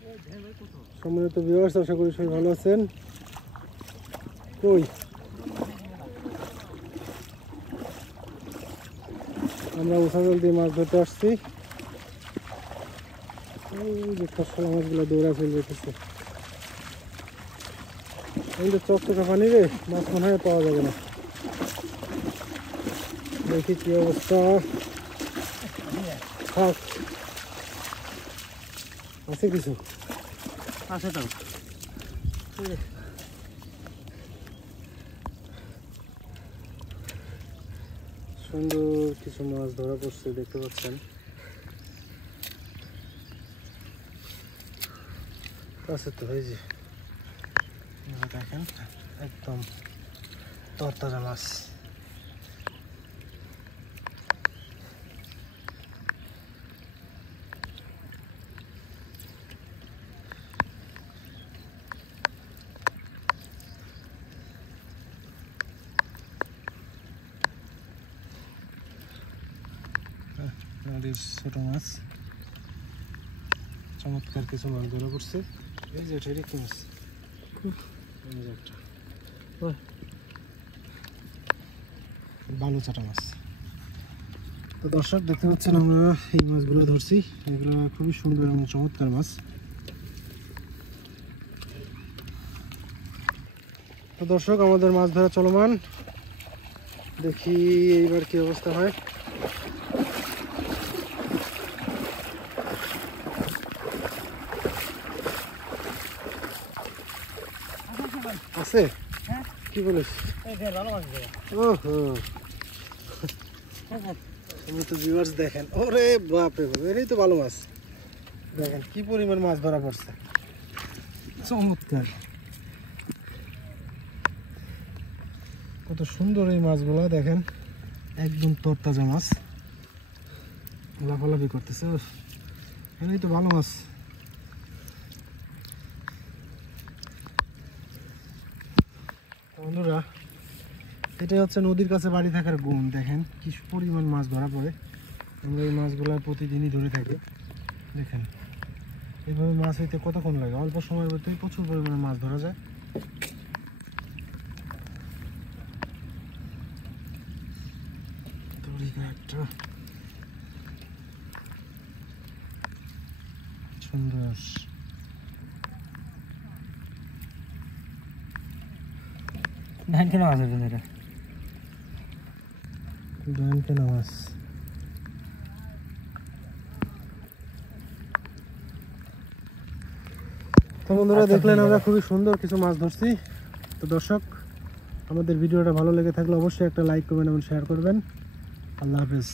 সম্মানিত ভিউয়ার্স, আশা করি সবাই ভালো আছেন। কই আমরা উসাজল দিয়ে মাছ ধরতে আসছি। এই যে খসলা মাছগুলো দৌড়া চলে যেতেছে। আমাদের চকচকা পানি রে, মাছ মনে হয় পাওয়া যাবে না। দেখি কি অবস্থা। থাক, আছে কিছু আছে তো। সুন্দর কিছু মাছ ধরা পড়ছে, দেখতে পাচ্ছেন। আছে তো, এই যে দেখেন একদম তরতাজা মাছ। নদীর ছোট মাছ, চমৎকার কিছু মাছ ধরা পড়ছে। এই যে এটা কি মাছ, একটা বালুচাটা মাছ। তো দর্শক দেখতে পাচ্ছেন আমরা এই মাছগুলো ধরছি। এগুলো খুবই সুন্দর এবং চমৎকার মাছ। তো দর্শক আমাদের মাছ ধরা চলমান, দেখি এইবার কি অবস্থা হয়। আছে কি বলিস? দেখেন, ওরে বাপরে বাপ, এরই তো ভালো মাছ। দেখেন কি পরিমাণ মাছ ধরা পড়ছে, চমৎকার। কত সুন্দর এই মাছগুলো, দেখেন একদম তরতাজা মাছ, লাফালাফি করতেছে। এরই তো ভালো মাছ। বন্ধুরা, এটাই হচ্ছে নদীর কাছে বাড়ি থাকার গুণ। দেখেন কি পরিমাণ মাছ ধরা পড়ে। আমরা এই মাছগুলো প্রতিদিনই ধরে থাকি। দেখেন এইভাবে মাছ হইতে কতক্ষণ লাগে, অল্প সময়ের মধ্যেই প্রচুর পরিমাণে মাছ ধরা যায়। একটা সুন্দর ধান কেনা মাছ আছে, এটা ধান কেনা মাছ। তো বন্ধুরা দেখলেন আমরা খুবই সুন্দর কিছু মাছ ধরছি। তো দর্শক, আমাদের ভিডিওটা ভালো লেগে থাকলে অবশ্যই একটা লাইক করবেন এবং শেয়ার করবেন। আল্লাহ হাফেজ।